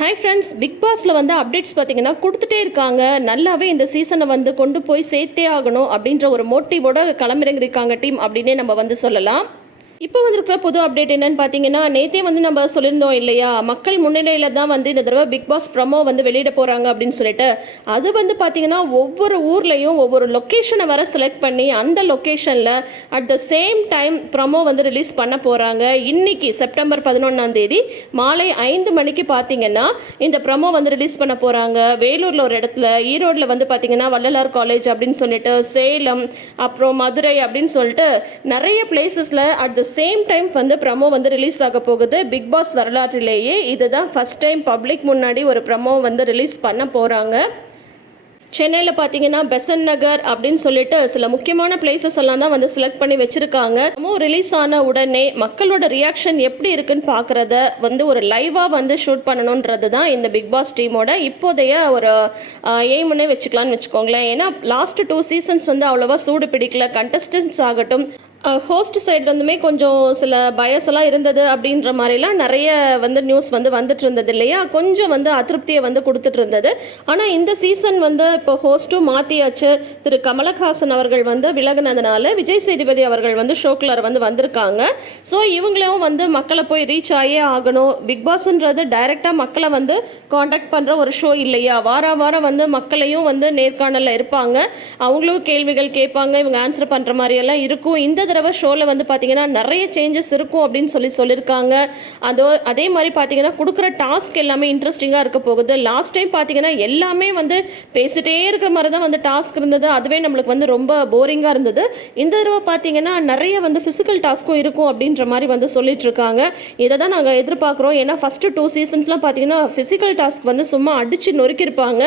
Hi friends big பாஸில் வந்து updates பார்த்தீங்கன்னா கொடுத்துட்டே இருக்காங்க. நல்லாவே இந்த சீசனை வந்து கொண்டு போய் சேர்த்தே ஆகணும் அப்படின்ற ஒரு மோட்டிவோட களமிறங்கிருக்காங்க டீம் அப்படின்னே நம்ம வந்து சொல்லலாம். இப்போ வந்திருக்கிற புது அப்டேட் என்னன்னு பார்த்தீங்கன்னா நேத்தே வந்து நம்ம சொல்லியிருந்தோம் இல்லையா? மக்கள் முன்னிலையில் தான் வந்து இந்த தடவை பிக் பாஸ் ப்ரமோ வந்து வெளியிட போகிறாங்க அப்படின்னு சொல்லிட்டு. அது வந்து பார்த்தீங்கன்னா ஒவ்வொரு ஊர்லேயும் ஒவ்வொரு லொக்கேஷனை வர செலக்ட் பண்ணி அந்த லொக்கேஷனில் at the same time promo வந்து ரிலீஸ் பண்ண போகிறாங்க இன்னைக்கு செப்டம்பர் பதினொன்றாம் தேதி மாலை ஐந்து மணிக்கு பார்த்தீங்கன்னா இந்த ப்ரமோ வந்து ரிலீஸ் பண்ண போகிறாங்க வேலூரில் ஒரு இடத்துல ஈரோட்டில் வந்து பார்த்தீங்கன்னா வள்ளலார் காலேஜ் அப்படின்னு சொல்லிட்டு சேலம் அப்புறம் மதுரை அப்படின்னு சொல்லிட்டு நிறைய பிளேசஸில் அட் த சேம் டைம் வந்து ப்ரமோ வந்து ரிலீஸ் ஆக போகுது. பிக் பாஸ் வரலாற்றிலேயே இதுதான் ஃபஸ்ட் டைம் பப்ளிக் முன்னாடி ஒரு ப்ரமோ வந்து ரிலீஸ் பண்ண போகிறாங்க சென்னையில் பார்த்தீங்கன்னா பெசன் நகர் அப்படின்னு சொல்லிட்டு சில முக்கியமான பிளேசஸ் எல்லாம் தான் வந்து செலக்ட் பண்ணி வச்சுருக்காங்க. ப்ரமோ ரிலீஸ் ஆன உடனே மக்களோட ரியாக்ஷன் எப்படி இருக்குன்னு பார்க்குறத வந்து ஒரு லைவாக வந்து ஷூட் பண்ணணுன்றது தான் இந்த பிக் பாஸ் டீமோட இப்போதைய ஒரு எய்முன்னே வச்சுக்கலான்னு வச்சுக்கோங்களேன். ஏன்னா லாஸ்ட் டூ சீசன்ஸ் வந்து அவ்வளோவா சூடு பிடிக்கல. கண்டஸ்டன்ஸ் ஆகட்டும் ஹோஸ்ட் சைட்லேருந்துமே கொஞ்சம் சில பயஸ் எல்லாம் இருந்தது அப்படின்ற மாதிரிலாம் நிறைய வந்து நியூஸ் வந்து வந்துட்டு இருந்தது இல்லையா? கொஞ்சம் வந்து அதிருப்தியை வந்து கொடுத்துட்டு இருந்தது. ஆனால் இந்த சீசன் வந்து இப்போ ஹோஸ்ட்டும் மாற்றியாச்சு திரு கமலஹாசன் அவர்கள் வந்து விலகுனதுனால விஜய் சேதுபதி அவர்கள் வந்து ஷோக்குலர் வந்து வந்திருக்காங்க. ஸோ இவங்களும் வந்து மக்களை போய் ரீச் ஆகியே ஆகணும். பிக் பாஸ்ன்றது டைரெக்டாக மக்களை வந்து காண்டாக்ட் பண்ணுற ஒரு ஷோ இல்லையா? வார வாரம் வந்து மக்களையும் வந்து நேர்காணலில் இருப்பாங்க. அவங்களும் கேள்விகள் கேட்பாங்க. இவங்க ஆன்சர் பண்ணுற மாதிரியெல்லாம் இருக்கும். இந்த தடவை ஷோவில் வந்து பார்த்தீங்கன்னா நிறைய சேஞ்சஸ் இருக்கும் அப்படின்னு சொல்லி சொல்லியிருக்காங்க. அதோ அதே மாதிரி பார்த்தீங்கன்னா கொடுக்குற டாஸ்க் எல்லாமே இன்ட்ரெஸ்டிங்காக இருக்க போகுது. லாஸ்ட் டைம் பார்த்தீங்கன்னா எல்லாமே வந்து பேசிட்டே இருக்கிற மாதிரி தான் வந்து டாஸ்க் இருந்தது. அதுவே நம்மளுக்கு வந்து ரொம்ப போரிங்காக இருந்தது. இந்த தடவை பார்த்தீங்கன்னா நிறைய வந்து ஃபிசிக்கல் டாஸ்க்கும் இருக்கும் அப்படின்ற மாதிரி வந்து சொல்லிட்டு இருக்காங்க. இதை தான் நாங்கள் எதிர்பார்க்குறோம். ஏன்னா ஃபஸ்ட்டு டூ சீசன்ஸ்லாம் பார்த்தீங்கன்னா ஃபிசிக்கல் டாஸ்க் வந்து சும்மா அடித்து நொறுக்கியிருப்பாங்க.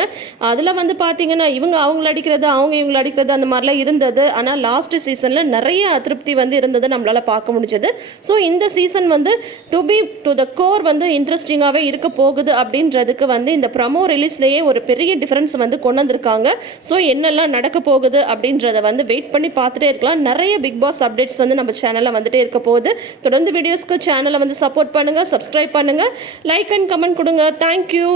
அதில் வந்து பார்த்தீங்கன்னா இவங்க அவங்கள அடிக்கிறது அவங்க இவங்கள அடிக்கிறது அந்த மாதிரிலாம் இருந்தது. ஆனால் லாஸ்ட் சீசனில் நிறைய அதிருப்தி வந்து இருந்தது நம்மளால் பார்க்க முடிஞ்சது. ஸோ இந்த சீசன் வந்து to be to the core வந்து இன்ட்ரெஸ்டிங்காகவே இருக்க போகுது அப்படின்றதுக்கு வந்து இந்த ப்ரமோ ரிலீஸ்லேயே ஒரு பெரிய டிஃப்ரென்ஸ் வந்து கொண்டு வந்திருக்காங்க. ஸோ என்னெல்லாம் நடக்க போகுது அப்படின்றத வந்து வெயிட் பண்ணி பார்த்துட்டே இருக்கலாம். நிறைய பிக் பாஸ் அப்டேட்ஸ் வந்து நம்ம சேனலில் வந்துட்டே இருக்க போகுது. தொடர்ந்து வீடியோஸ்க்கு சேனலை வந்து சப்போர்ட் பண்ணுங்கள் சப்ஸ்கிரைப் பண்ணுங்கள் லைக் அண்ட் கமெண்ட் கொடுங்க. Thank you